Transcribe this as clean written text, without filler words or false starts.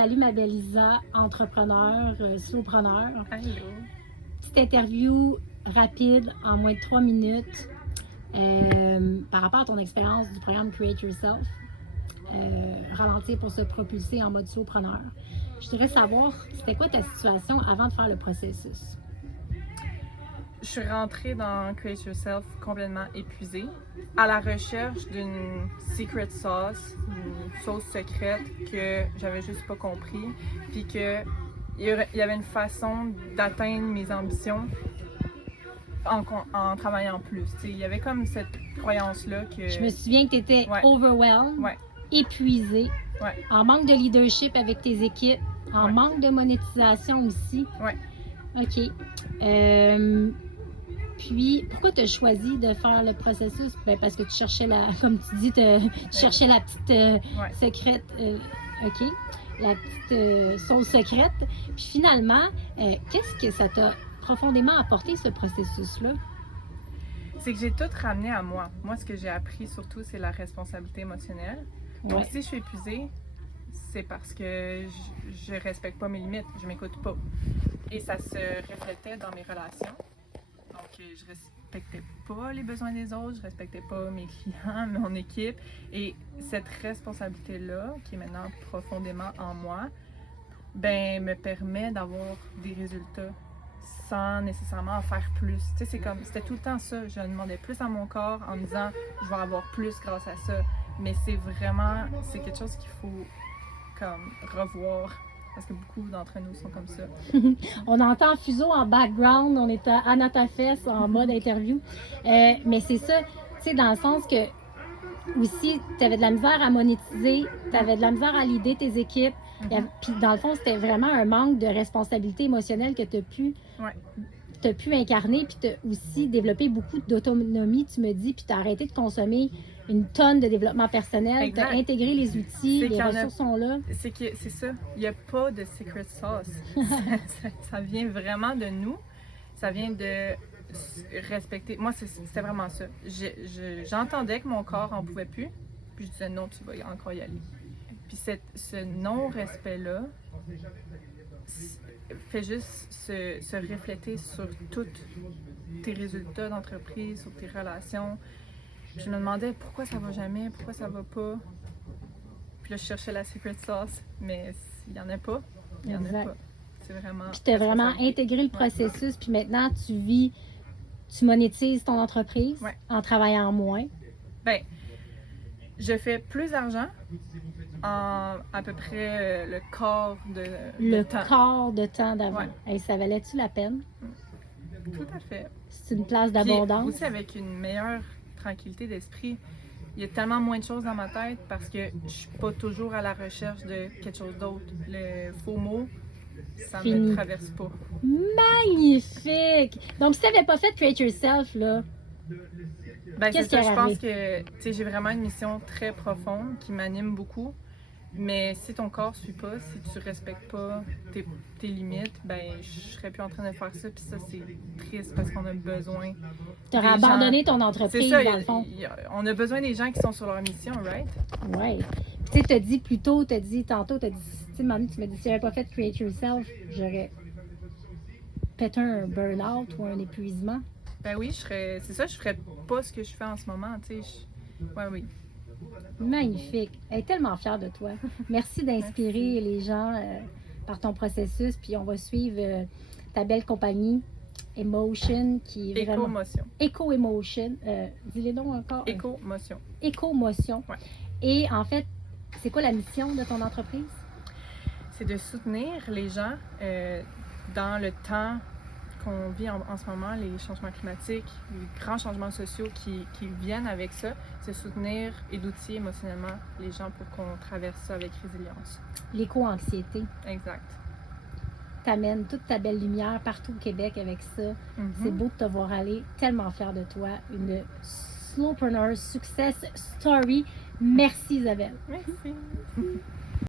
Salut ma belle Isa, entrepreneur, slowpreneur. Allô. Petite interview rapide en moins de 3 minutes par rapport à ton expérience du programme Create Yourself. Ralentir pour se propulser en mode slowpreneur. Je voudrais savoir, c'était quoi ta situation avant de faire le processus? Je suis rentrée dans Create Yourself complètement épuisée, à la recherche d'une secret sauce, une sauce secrète que j'avais juste pas compris, puis que il y avait une façon d'atteindre mes ambitions en travaillant plus. Il y avait comme cette croyance-là que... Je me souviens que tu étais overwhelmed, épuisée, en manque de leadership avec tes équipes, en manque de monétisation aussi. OK. Puis, pourquoi tu as choisi de faire le processus? Ben, parce que tu cherchais comme tu dis, tu cherchais la petite secrète, OK, la petite sauce secrète. Puis finalement, qu'est-ce que ça t'a profondément apporté, ce processus-là? C'est que j'ai tout ramené à moi. Moi, ce que j'ai appris surtout, c'est la responsabilité émotionnelle. Donc, si je suis épuisée, c'est parce que je respecte pas mes limites, je m'écoute pas. Et ça se reflétait dans mes relations. Donc, je respectais pas les besoins des autres, je respectais pas mes clients, mon équipe. Et cette responsabilité-là, qui est maintenant profondément en moi, ben, me permet d'avoir des résultats sans nécessairement en faire plus. Tu sais, c'était tout le temps ça. Je demandais plus à mon corps en me disant, je vais avoir plus grâce à ça. Mais c'est quelque chose qu'il faut comme revoir. Parce que beaucoup d'entre nous sont comme ça. On entend Fuseau en background, on est à Anna ta fesse en mode interview. Mais c'est ça, tu sais, dans le sens que aussi, tu avais de la misère à monétiser, tu avais de la misère à leader tes équipes. Puis dans le fond, c'était vraiment un manque de responsabilité émotionnelle que tu as pu incarner, puis tu as aussi développé beaucoup d'autonomie, tu me dis, puis tu as arrêté de consommer une tonne de développement personnel, tu as intégré les outils, les ressources sont là. C'est ça, il n'y a pas de secret sauce. ça vient vraiment de nous, ça vient de respecter. Moi, c'était vraiment ça. J'entendais que mon corps en pouvait plus, puis je disais non, tu vas encore y aller. Puis ce non-respect-là fait juste se refléter sur tous tes résultats d'entreprise, sur tes relations. Puis je me demandais pourquoi ça va jamais, pourquoi ça va pas. Puis là, je cherchais la secret sauce, mais il n'y en a pas. Il n'y en a pas. C'est vraiment... Puis tu as vraiment intégré le processus, puis maintenant tu monétises ton entreprise en travaillant moins. Bien, je fais plus d'argent en à peu près le quart de temps. Le quart de temps d'avant. Hey, ça valait-tu la peine? Tout à fait. C'est une place d'abondance. Puis aussi avec une meilleure tranquillité d'esprit. Il y a tellement moins de choses dans ma tête parce que je suis pas toujours à la recherche de quelque chose d'autre. Le faux mot, ça me traverse pas. Magnifique! Donc, si tu n'avais pas fait Create Yourself, là, ben, c'est ça, je pense que j'ai vraiment une mission très profonde qui m'anime beaucoup. Mais si ton corps ne suit pas, si tu respectes pas tes limites, ben je serais plus en train de faire ça. Puis ça, c'est triste parce qu'on a besoin. Tu aurais abandonné ton entreprise, dans le fond. On a besoin des gens qui sont sur leur mission, right? Oui. Tu sais, tu as dit plus tôt, tu as dit tantôt, tu as dit, tu m'as dit, si j'avais pas fait Create Yourself, j'aurais pété un burn-out ou un épuisement. Ben oui, c'est ça, je ferais pas ce que je fais en ce moment, tu sais. Oui. Magnifique. Elle est tellement fière de toi. Merci d'inspirer les gens par ton processus. Puis on va suivre ta belle compagnie Emotion qui est vraiment... Eco-motion. Eco-emotion. Dis-les donc encore. Eco-motion. Eco-motion. Ouais. Et en fait, c'est quoi la mission de ton entreprise? C'est de soutenir les gens dans le temps qu'on vit en ce moment, les changements climatiques, les grands changements sociaux qui viennent avec ça, c'est soutenir et d'outiller émotionnellement les gens pour qu'on traverse ça avec résilience. L'éco-anxiété. Exact. T'amènes toute ta belle lumière partout au Québec avec ça. C'est beau de te voir aller. Tellement fière de toi. Une slowpreneur success story. Merci Isabelle. Merci.